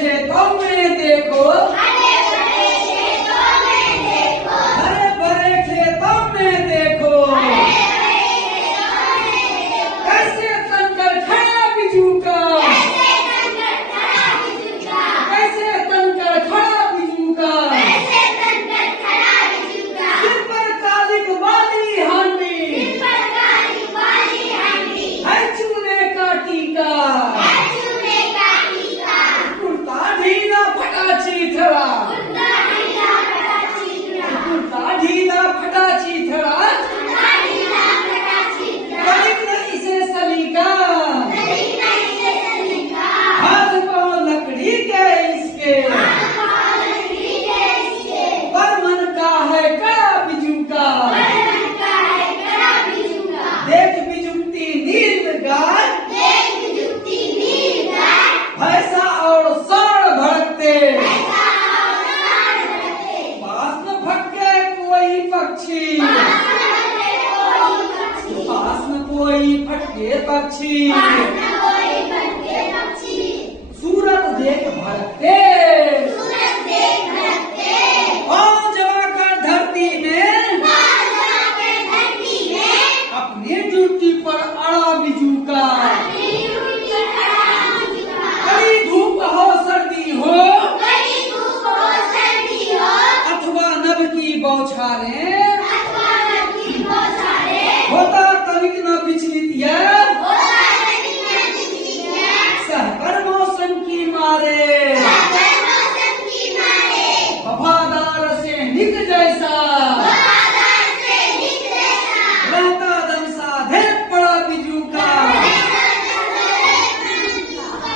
खेतों में देखो, हरे भरे खेतों में देखो, हरे भरे खेतों में देखो, हरे भरे खेतों में देखो, कैसे तनकर खड़ा बिजू का, कैसे तनकर खड़ा बिजू का, कैसे तनकर खड़ा बिजू का, कैसे तनकर खड़ा बिजू का, सिर पर कालिक वाली हांडी, सिर पर काली वाली हांडी, है चूने का टीका, है चूने का टीका, कुर्ता ढीला फटा चीथड़ा, कुर्ता ढीला फटा चीथड़ा, कुर्ता ढीला फटा चीथड़ा, कुर्ता ढीला फटा चीथड़ा, कलिक न इसे सलीका, कहीं नहीं से सलीका, हाथ पांव लकड़ी के इसके, हाथ पाँव लकड़ी के इसके, पर मन का है कड़ा बिजू का, बरमन का है कड़ा बिजू का, देख बिजुकती नील गाय, देख बिजुकती नील गाय, भैंसा और साड़ भड़कते, ऐसा और साड़ भरते, पास न भटके कोई पक्षी, पास न कोई पक्षी, पास न कोई भटके पक्षी, पास न कोई भटके पक्षी, सूरत देख भड़कते, सूरज देख भटके, पाँव जमाकर धरती में, पाँव जमाकर धरती में, अपनी ड्यूटी पर अड़ा बिजू का, अपनी ड्यूटी खड़ा बिजू का, कड़ी धूप हो सर्दी हो, कड़ी धूप हो सर्दी हो, अथवा नभ की बौछारें, अथवा नदी बौछारे, होता तनिक न विचलित होता नहीं मैं बिजली है, सहकर मौसम की मारे, सागर मौसम की मारे, वफादार से निक जैसा, वफादार से हित जैसा, रहता दम साधे पड़ा बिजू का,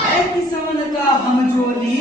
है किसान का हमजोली,